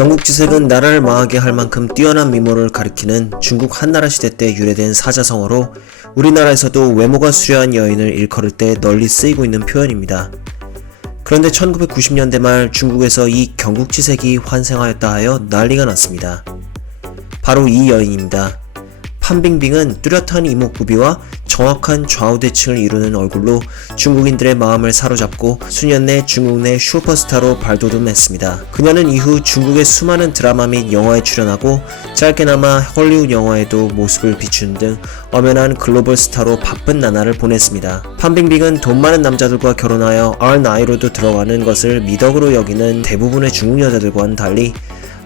경국지색은 나라를 망하게 할 만큼 뛰어난 미모를 가리키는 중국 한나라 시대 때 유래된 사자성어로 우리나라에서도 외모가 수려한 여인을 일컬을 때 널리 쓰이고 있는 표현입니다. 그런데 1990년대 말 중국에서 이 경국지색이 환생하였다 하여 난리가 났습니다. 바로 이 여인입니다. 판빙빙은 뚜렷한 이목구비와 정확한 좌우 대칭을 이루는 얼굴로 중국인들의 마음을 사로잡고 수년 내 중국 내 슈퍼스타로 발돋움했습니다. 그녀는 이후 중국의 수많은 드라마 및 영화에 출연하고 짧게나마 헐리우드 영화에도 모습을 비춘 등 엄연한 글로벌 스타로 바쁜 나날을 보냈습니다. 판빙빙은 돈 많은 남자들과 결혼하여 R9로도 들어가는 것을 미덕으로 여기는 대부분의 중국 여자들과는 달리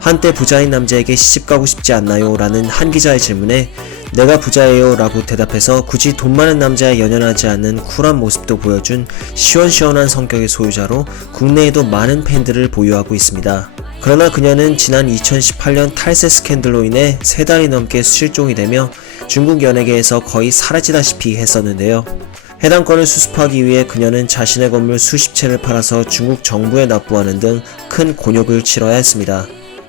한때 부자인 남자에게 시집가고 싶지 않나요? 라는 한 기자의 질문에 내가 부자예요 라고 대답해서 굳이 돈 많은 남자에 연연하지 않는 쿨한 모습도 보여준 시원시원한 성격의 소유자로 국내에도 많은 팬들을 보유하고 있습니다. 그러나 그녀는 지난 2018년 탈세 스캔들로 인해 세 달이 넘게 실종이 되며 중국 연예계에서 거의 사라지다시피 했었는데요. 해당 건을 수습하기 위해 그녀는 자신의 건물 수십 채를 팔아서 중국 정부에 납부하는 등 큰 곤욕을 치러야 했습니다.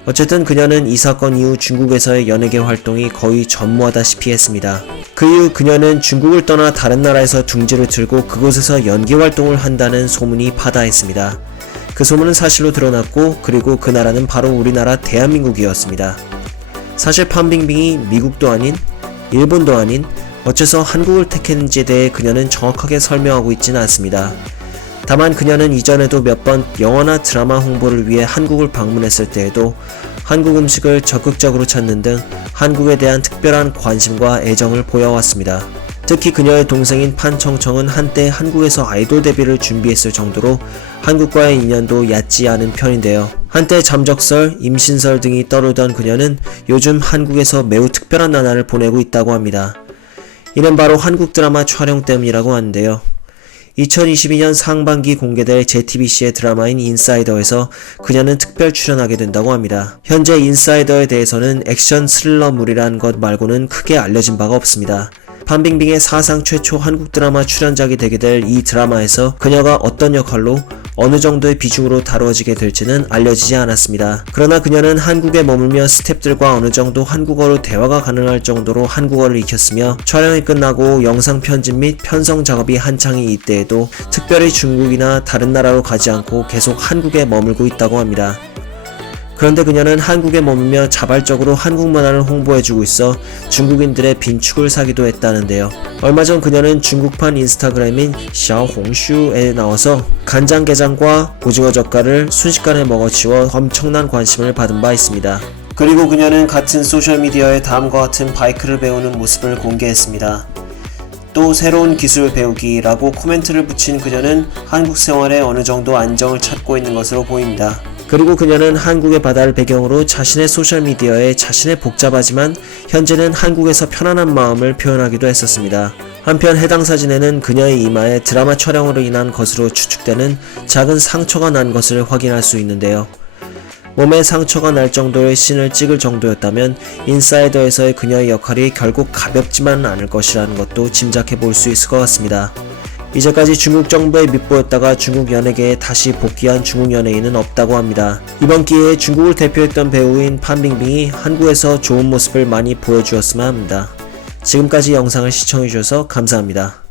어쨌든 그녀는 이 사건 이후 중국에서의 연예계 활동이 거의 전무하다시피 했습니다. 그 이후 그녀는 중국을 떠나 다른 나라에서 둥지를 틀고 그곳에서 연기 활동을 한다는 소문이 파다했습니다. 그 소문은 사실로 드러났고 그리고 그 나라는 바로 우리나라 대한민국이었습니다. 사실 판빙빙이 미국도 아닌 일본도 아닌 어째서 한국을 택했는지에 대해 그녀는 정확하게 설명하고 있지는 않습니다. 다만 그녀는 이전에도 몇 번 영화나 드라마 홍보를 위해 한국을 방문했을 때에도 한국 음식을 적극적으로 찾는 등 한국에 대한 특별한 관심과 애정을 보여왔습니다. 특히 그녀의 동생인 판청청은 한때 한국에서 아이돌 데뷔를 준비했을 정도로 한국과의 인연도 얕지 않은 편인데요. 한때 잠적설, 임신설 등이 떠오르던 그녀는 요즘 한국에서 매우 특별한 나날을 보내고 있다고 합니다. 이는 바로 한국 드라마 촬영 때문이라고 하는데요. 2022년 상반기 공개될 JTBC의 드라마인 인사이더에서 그녀는 특별 출연하게 된다고 합니다. 현재 인사이더에 대해서는 액션 스릴러물이란 것 말고는 크게 알려진 바가 없습니다. 판빙빙의 사상 최초 한국 드라마 출연작이 되게 될 이 드라마에서 그녀가 어떤 역할로 어느 정도의 비중으로 다루어지게 될지는 알려지지 않았습니다. 그러나 그녀는 한국에 머물며 스탭들과 어느 정도 한국어로 대화가 가능할 정도로 한국어를 익혔으며 촬영이 끝나고 영상 편집 및 편성 작업이 한창인 이때에도 특별히 중국이나 다른 나라로 가지 않고 계속 한국에 머물고 있다고 합니다. 그런데 그녀는 한국에 머물며 자발적으로 한국 문화를 홍보해주고 있어 중국인들의 빈축을 사기도 했다는데요. 얼마 전 그녀는 중국판 인스타그램인 샤오홍슈에 나와서 간장게장과 오징어 젓갈을 순식간에 먹어치워 엄청난 관심을 받은 바 있습니다. 그리고 그녀는 같은 소셜미디어에 다음과 같은 바이크를 배우는 모습을 공개했습니다. 또 새로운 기술 배우기라고 코멘트를 붙인 그녀는 한국 생활에 어느 정도 안정을 찾고 있는 것으로 보입니다. 그리고 그녀는 한국의 바다를 배경으로 자신의 소셜미디어에 자신의 복잡하지만 현재는 한국에서 편안한 마음을 표현하기도 했었습니다. 한편 해당 사진에는 그녀의 이마에 드라마 촬영으로 인한 것으로 추측되는 작은 상처가 난 것을 확인할 수 있는데요. 몸에 상처가 날 정도의 씬을 찍을 정도였다면 인사이더에서의 그녀의 역할이 결국 가볍지만은 않을 것이라는 것도 짐작해 볼 수 있을 것 같습니다. 이제까지 중국 정부에 밑보였다가 중국 연예계에 다시 복귀한 중국 연예인은 없다고 합니다. 이번 기회에 중국을 대표했던 배우인 판빙빙이 한국에서 좋은 모습을 많이 보여주었으면 합니다. 지금까지 영상을 시청해주셔서 감사합니다.